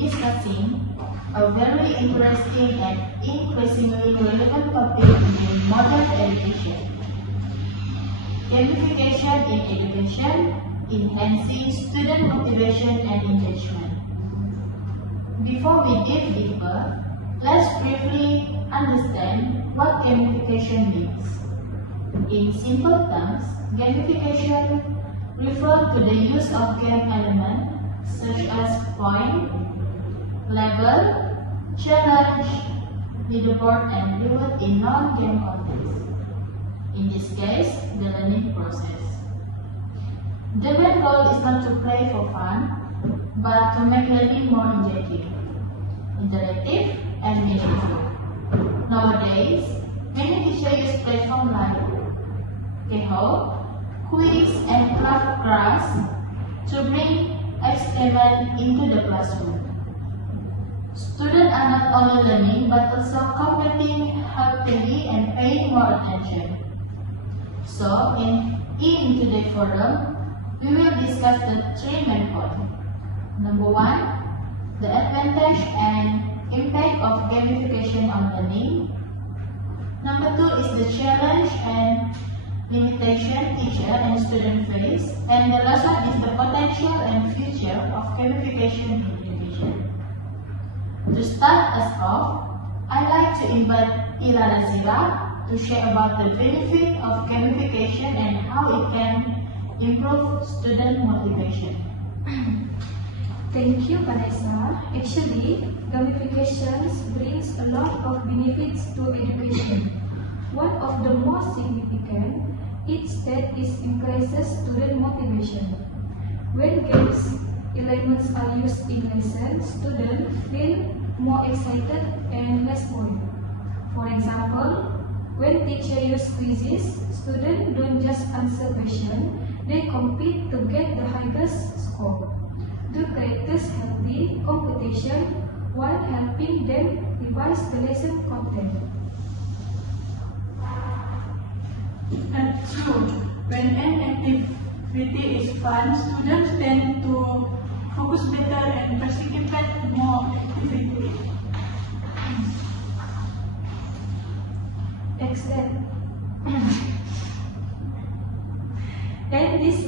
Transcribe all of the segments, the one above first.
discussing a very interesting and increasingly relevant topic in modern education. Gamification in education, enhancing student motivation and engagement. Before we dive deeper, let's briefly understand what gamification means. In simple terms, gamification refers to the use of game elements such as point, level, challenge, leaderboard, and reward in non-game context. In this case, the learning process. The main goal is not to play for fun, but to make learning more engaging, interactive, and meaningful. Nowadays, many teachers use platforms like Kahoot, quiz, and craft class to bring experiment into the classroom. Students are not only learning but also competing healthily and paying more attention. So, in today's forum, we will discuss the three main points. Number one, the advantage and impact of gamification on learning. Number two is the challenge and limitation teacher and student face. And the last one is the potential and future of gamification in education. To start us off, I'd like to invite Ila Nazira to share about the benefit of gamification and how it can improve student motivation. Thank you, Vanessa. Actually, gamification brings a lot of benefits to education. One of the most significant is that it increases student motivation. When games elements are used in lessons, students feel more excited and less bored. For example, when teachers use quizzes, students don't just answer questions, they compete to get the highest score. To create healthy competition while helping them revise the lesson content. And true, when an activity is fun, students tend to focus better and participate more effectively. Excellent. And this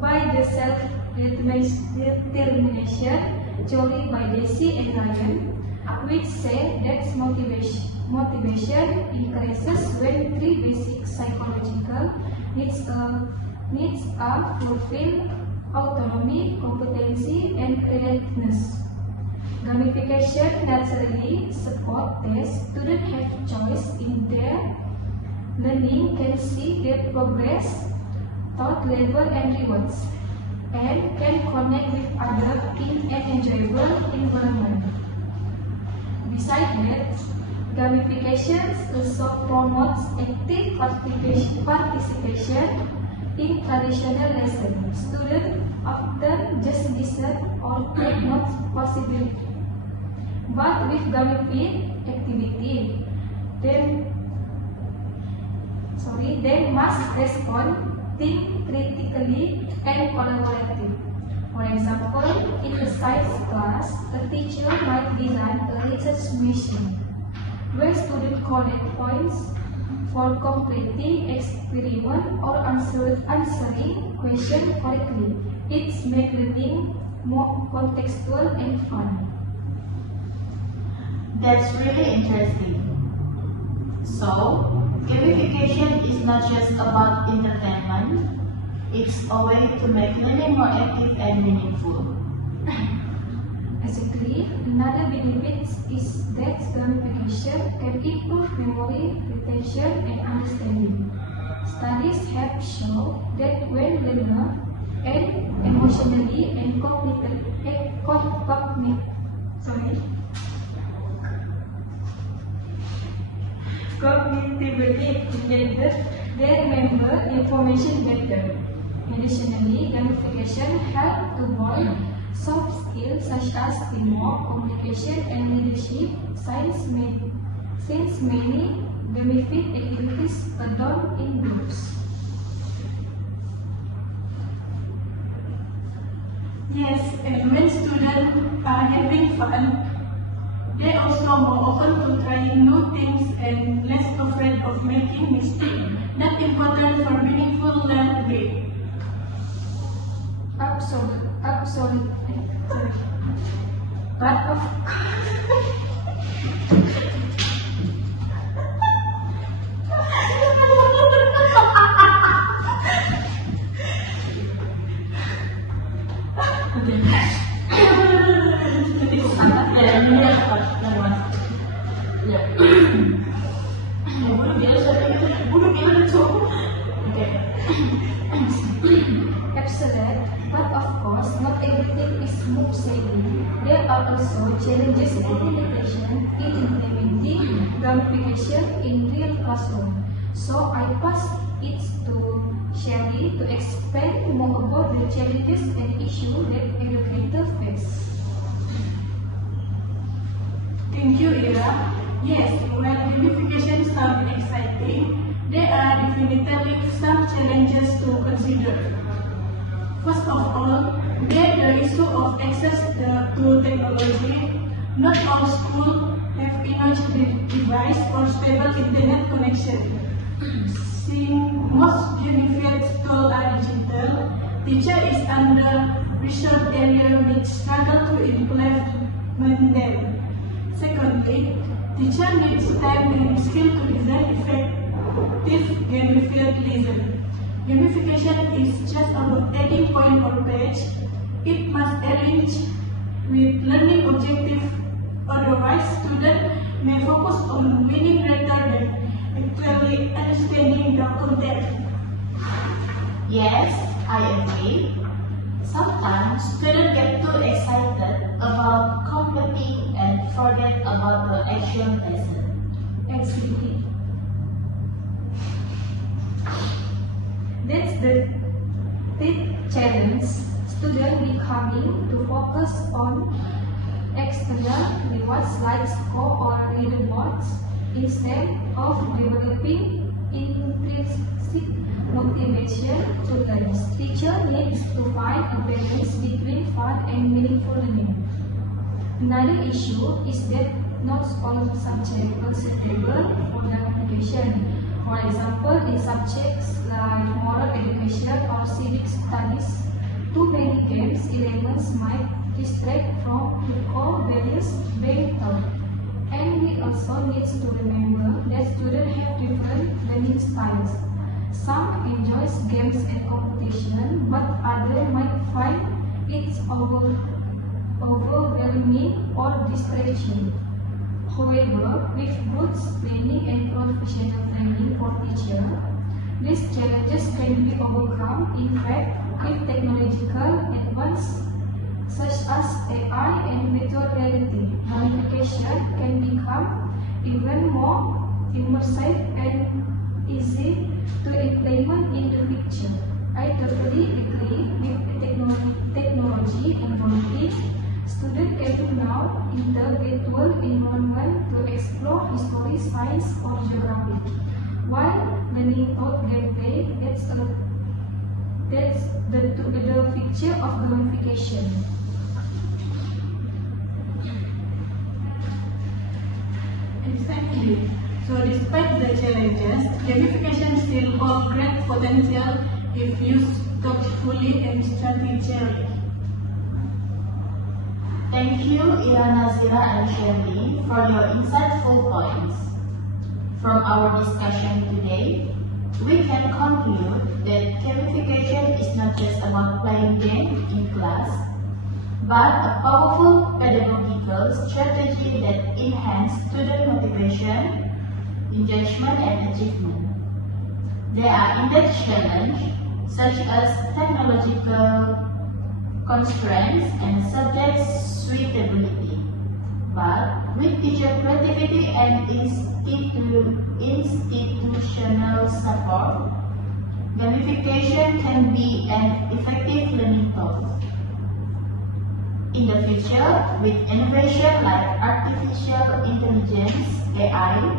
by the self-determination theory by Daisy and Ryan, which say that motivation increases when three basic psychological needs are fulfilled: autonomy, competency, and creativeness. Gamification naturally supports that students have choice in their learning, can see their progress, thought level, and rewards, and can connect with others in an enjoyable environment. Besides that, gamification also promotes active participation in traditional lessons. Students often just listen or take notes possibly. But with gamified activity, they must respond, think critically, and collaborative. For example, in a science class, a teacher might design a research mission where students collect points for completing experiment or answering questions correctly. It makes learning more contextual and fun. That's really interesting. So, gamification is not just about entertainment, it's a way to make learning more active and meaningful. Basically, another benefit is that gamification can improve memory, retention, and understanding. Studies have shown that when learners are emotionally and cognitively together, they remember information better. Additionally, gamification helps to build soft skills such as teamwork, communication, and leadership. Since many gamified activities are done in groups. Yes, and when students are having fun, they also more open to trying new things and less afraid of making mistakes. That's important for meaningful learning. Absolutely. But of Excellent, but of course, not everything is smooth sailing. There are also challenges and limitations in implementing gamification in real classroom. So I pass it to Shelly to explain more about the challenges and issues that educators face. Thank you, Ira. Yes, while gamification sounds exciting, there are definitely some challenges to consider. First of all, there the issue of access to technology. Not all schools have enough device or stable internet connection. Since most gamified schools are digital, teacher is under resource area which struggle to implement them. Secondly, teacher needs time and skill to design effective gamified lesson. Gamification is just about adding point or page. It must arrange with learning objective. Otherwise, students may focus on winning rather than actually understanding the content. Yes, I agree. Sometimes students get too excited about competing and forget about the actual lesson. Exactly. That's the big challenge. Students becoming to focus on external rewards like score or leaderboards instead of developing intrinsic motivation to learn. Teacher needs to find a balance between fun and meaningful learning. Another issue is that not all subjects are suitable for gamification. For example, in subjects like moral education or civic studies, too many games elements might distract from the core values being taught. And we also need to remember that students have different learning styles. Some enjoy games and competition, but others might find it overwhelming or distraction. However, with good training and professional training for teachers, these challenges can be overcome. In fact, with technological advances such as AI and virtual reality, gamification can become even more immersive and easy to implement in the future. I totally agree with the technology involved. Students can now in the virtual environment to explore history, science, or geography. While learning thought gameplay, that's the feature of gamification. Exactly. So despite the challenges, gamification still holds great potential if used thoughtfully and strategically. Thank you, Ira, Nazira, and Shelly, for your insightful points. From our discussion today, we can conclude that gamification is not just about playing games in class, but a powerful pedagogical strategy that enhances student motivation, engagement, and achievement. There are indeed challenges such as technological constraints and subject suitability. But with teacher creativity and institutional support, gamification can be an effective learning tool. In the future, with innovation like artificial intelligence, AI,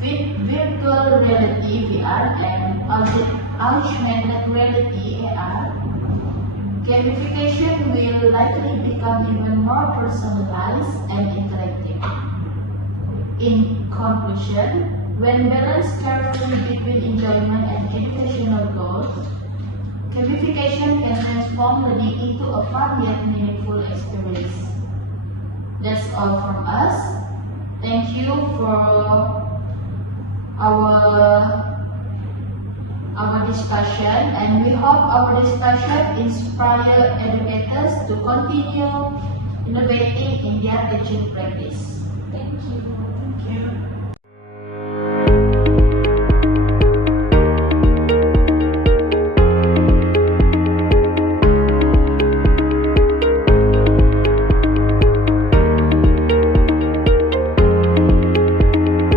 with virtual reality VR and augmented reality AR, Gamification will likely become even more personalized and interactive. In conclusion, when balanced carefully between enjoyment and educational goals, gamification can transform learning into a fun yet meaningful experience. That's all from us. Thank you for our discussion, and we hope our discussion inspire educators to continue innovating in their teaching practice. Thank you. Thank you.